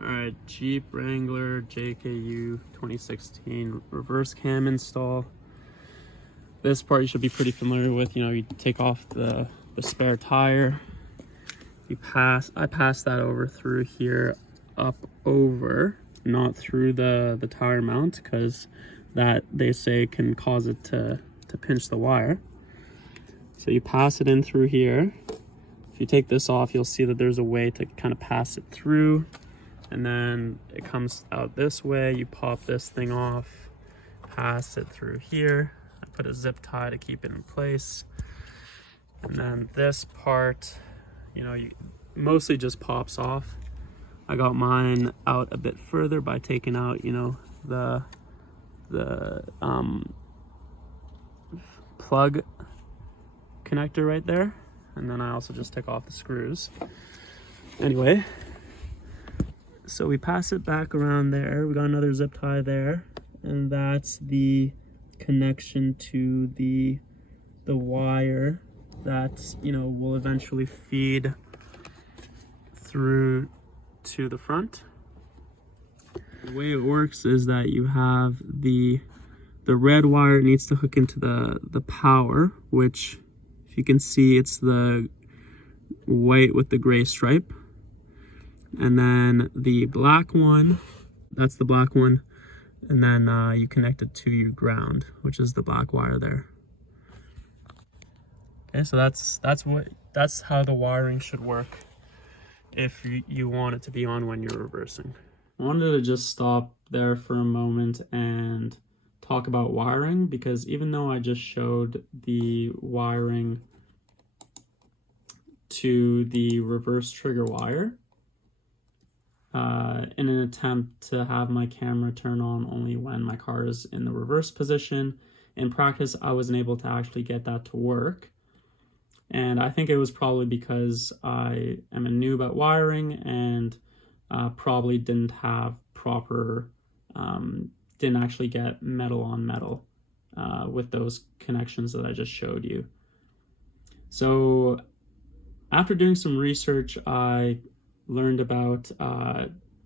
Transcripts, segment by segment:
Alright, Jeep Wrangler JKU 2016 reverse cam install. This part you should be pretty familiar with. You know, you take off the spare tire. I pass that over through here, up over, not through the tire mount, because that, they say, can cause it to pinch the wire. So you pass it in through here. If you take this off, you'll see that there's a way to kind of pass it through. And then it comes out this way. You pop this thing off, pass it through here. I put a zip tie to keep it in place. And then this part, you know, you mostly just pops off. I got mine out a bit further by taking out, you know, the plug connector right there. And then I also just took off the screws. Anyway, so we pass it back around there. We got another zip tie there, and that's the connection to the wire that, you know, will eventually feed through to the front. The way it works is that you have the red wire needs to hook into the power, which, if you can see, it's the white with the gray stripe. And then the black one, that's the black one. And then you connect it to your ground, which is the black wire there. Okay, so that's how the wiring should work if you want it to be on when you're reversing. I wanted to just stop there for a moment and talk about wiring, because even though I just showed the wiring to the reverse trigger wire, in an attempt to have my camera turn on only when my car is in the reverse position, in practice I wasn't able to actually get that to work. And I think it was probably because I am a noob at wiring and probably didn't have proper, didn't actually get metal on metal with those connections that I just showed you. So after doing some research, I learned about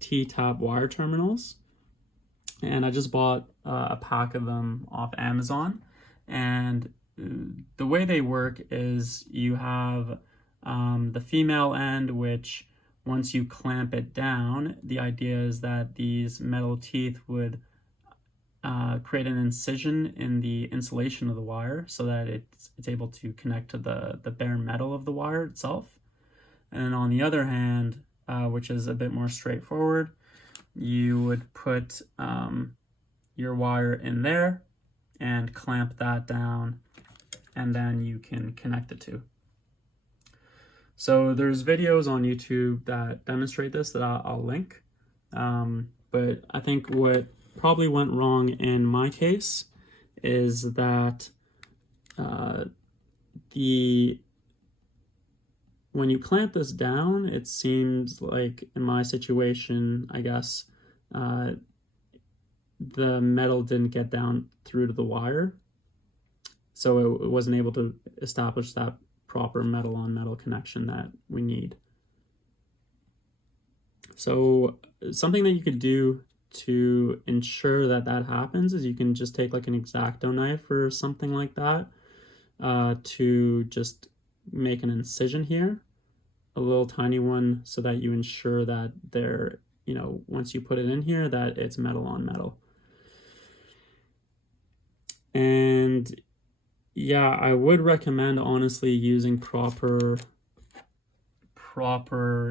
T-tap wire terminals, and I just bought a pack of them off Amazon. And the way they work is you have the female end, which once you clamp it down, the idea is that these metal teeth would create an incision in the insulation of the wire so that it's able to connect to the bare metal of the wire itself. And on the other hand, which is a bit more straightforward, you would put your wire in there and clamp that down, and then you can connect the two. So there's videos on YouTube that demonstrate this that I'll link. But I think what probably went wrong in my case is that when you clamp this down, it seems like in my situation, I guess, the metal didn't get down through to the wire. So it wasn't able to establish that proper metal on metal connection that we need. So something that you could do to ensure that that happens is you can just take like an X-Acto knife or something like that to just make an incision here, a little tiny one, so that you ensure that there, you know, once you put it in here, that it's metal on metal. And yeah, I would recommend honestly using proper,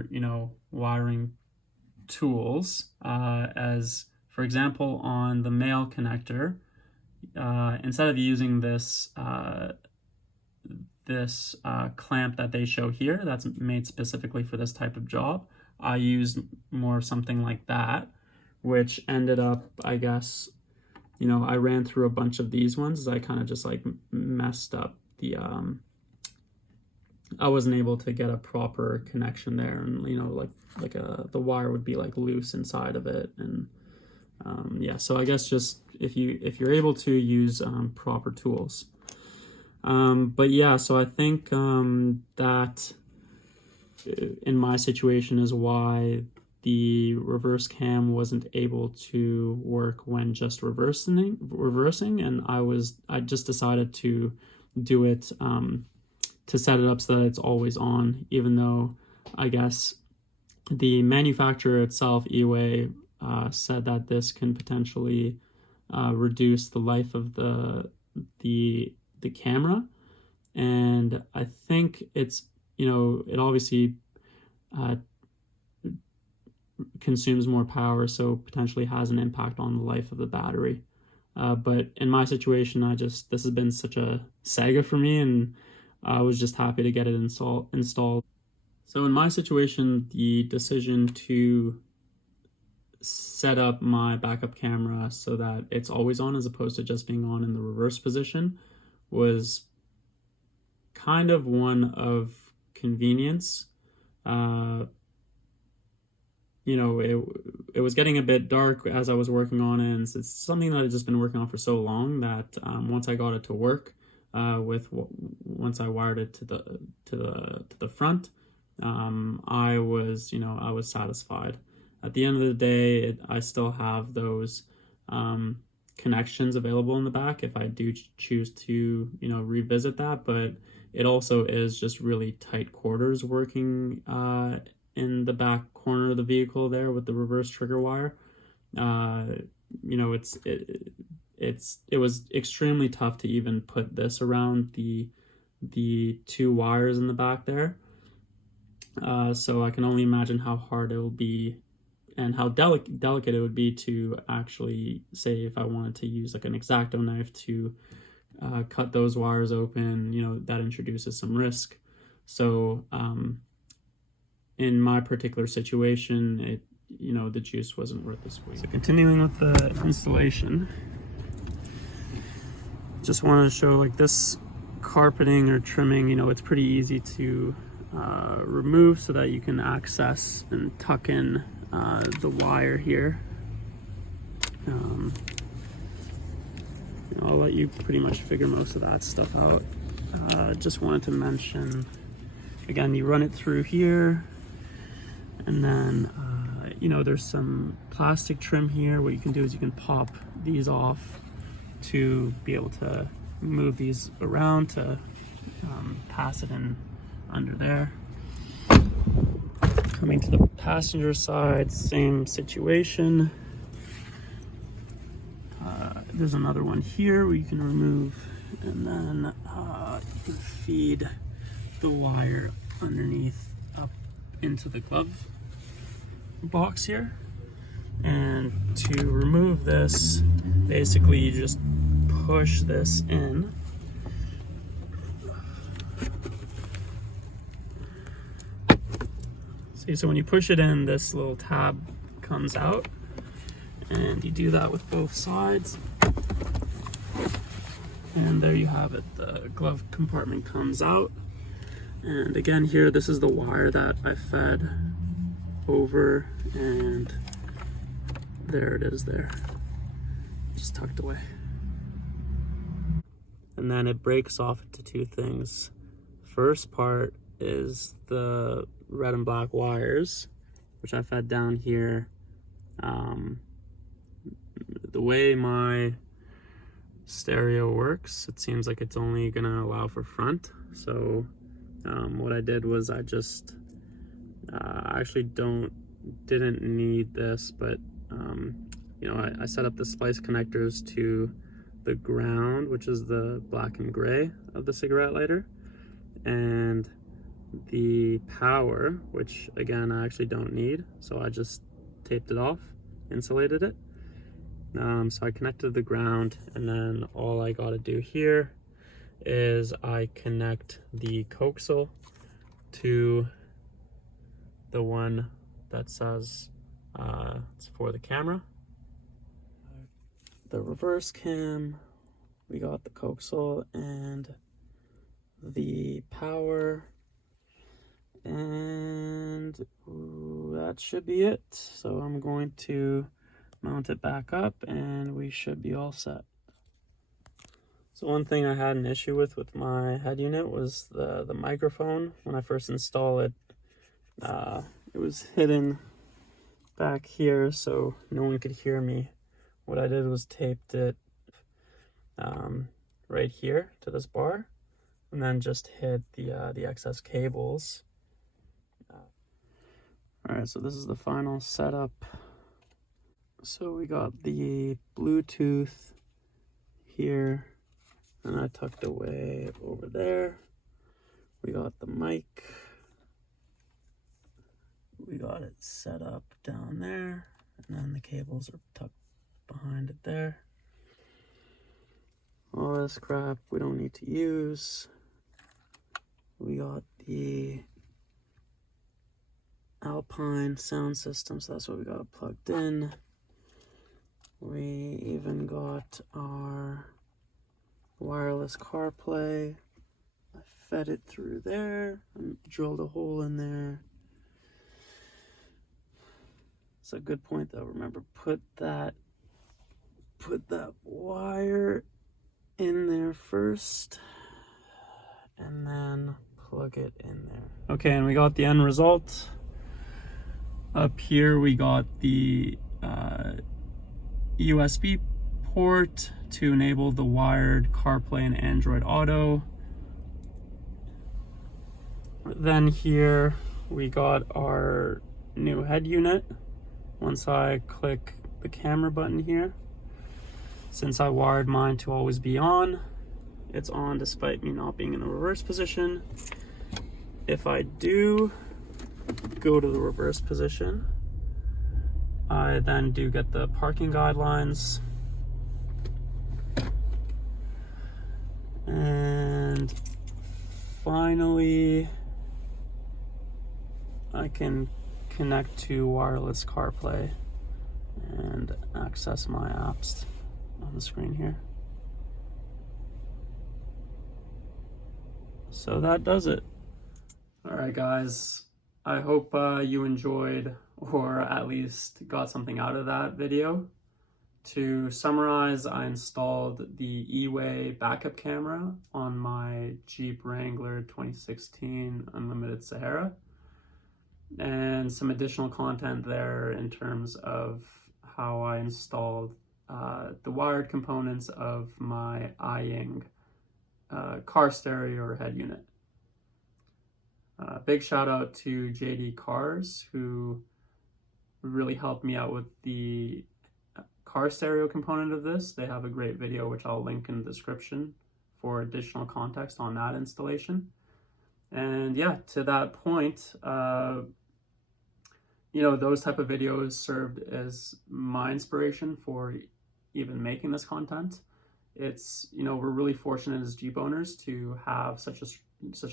you know, wiring tools, as for example on the male connector, instead of using this clamp that they show here that's made specifically for this type of job, I used more something like that, which ended up, I guess, you know, I ran through a bunch of these ones as I kind of just like messed up the I wasn't able to get a proper connection there, and you know, the wire would be like loose inside of it. And yeah, so I guess just if you're able to use proper tools. But yeah, so I think that in my situation is why the reverse cam wasn't able to work when just reversing, and I just decided to do it to set it up so that it's always on, even though I guess the manufacturer itself, EWAY, said that this can potentially reduce the life of the camera. And I think it's, it obviously consumes more power, so potentially has an impact on the life of the battery. But in my situation, this has been such a saga for me, and I was just happy to get it installed. So in my situation, the decision to set up my backup camera so that it's always on as opposed to just being on in the reverse position was kind of one of convenience. It was getting a bit dark as I was working on it, and it's something that I've just been working on for so long that once I got it to work, once I wired it to the front, I was satisfied. At the end of the day, I still have those connections available in the back if I do choose to revisit that, but it also is just really tight quarters working in the back corner of the vehicle there with the reverse trigger wire. It was extremely tough to even put this around the two wires in the back there. So I can only imagine how hard it will be and how delicate it would be to actually, say, if I wanted to use like an X-Acto knife to cut those wires open, that introduces some risk. So in my particular situation, the juice wasn't worth the squeeze. So continuing with the installation, just wanted to show like this carpeting or trimming, it's pretty easy to remove so that you can access and tuck in the wire here. I'll let you pretty much figure most of that stuff out. Just wanted to mention, again, you run it through here, and then there's some plastic trim here. What you can do is you can pop these off to be able to move these around to pass it in under there. Coming to the passenger side, same situation. There's another one here where you can remove, and then you can feed the wire underneath up into the glove box here. And to remove this, basically you just push this in. See, so when you push it in, this little tab comes out, and you do that with both sides. And there you have it, the glove compartment comes out. And again here, this is the wire that I fed over, and there it is there, just tucked away. And then it breaks off into two things. First part is the red and black wires, which I fed down here. The way my stereo works, it seems like it's only gonna allow for front. So what I did was I just actually didn't need this, but I set up the splice connectors to the ground, which is the black and gray of the cigarette lighter, and the power, which again I actually don't need, so I just taped it off, insulated it. So I connected the ground, and then all I got to do here is I connect the coaxial to the one that says it's for the camera. The reverse cam, we got the coaxial and the power, and that should be it. So I'm going to mount it back up, and we should be all set. So one thing I had an issue with my head unit was the microphone. When I first installed it, it was hidden back here so no one could hear me, what I did was taped it right here to this bar, and then just hid the excess cables. All right, so this is the final setup. So we got the Bluetooth here, and I tucked away over there. We got the mic. We got it set up down there, and then the cables are tucked behind it there. All this crap we don't need to use. We got the Alpine sound system, so that's what we got plugged in. We even got our wireless CarPlay. I fed it through there and drilled a hole in there. It's a good point though. Remember, put that wire in there first and then plug it in there. Okay, and we got the end result. Up here we got the USB port to enable the wired CarPlay and Android Auto. Then here we got our new head unit. Once I click the camera button here, since I wired mine to always be on, it's on despite me not being in a reverse position. If I do go to the reverse position, I then do get the parking guidelines, and finally I can connect to wireless CarPlay and access my apps on the screen here. So that does it. All right, guys, I hope you enjoyed, or at least got something out of that video. To summarize, I installed the EWAY backup camera on my Jeep Wrangler 2016 Unlimited Sahara, and some additional content there in terms of how I installed the wired components of my IYING car stereo or head unit. Big shout out to JD Cars, who really helped me out with the car stereo component of this. They have a great video which I'll link in the description for additional context on that installation. And yeah, to that point, you know, those type of videos served as my inspiration for even making this content. It's, you know, we're really fortunate as Jeep owners to have such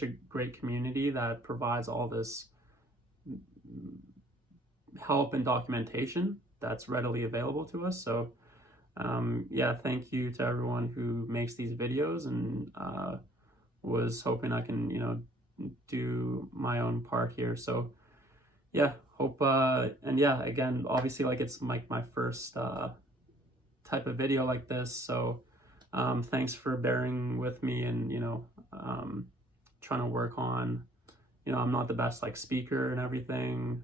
a great community that provides all this help and documentation that's readily available to us. So yeah, thank you to everyone who makes these videos, and was hoping I can, you know, do my own part here. So yeah, hope and yeah, again, obviously, like, it's like my first type of video like this, so thanks for bearing with me, and, you know, trying to work on, you know, I'm not the best like speaker and everything,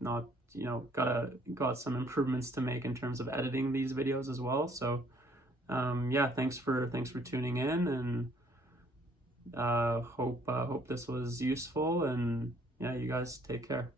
not, you know, got some improvements to make in terms of editing these videos as well. So yeah, thanks for tuning in, and hope this was useful, and yeah, you guys take care.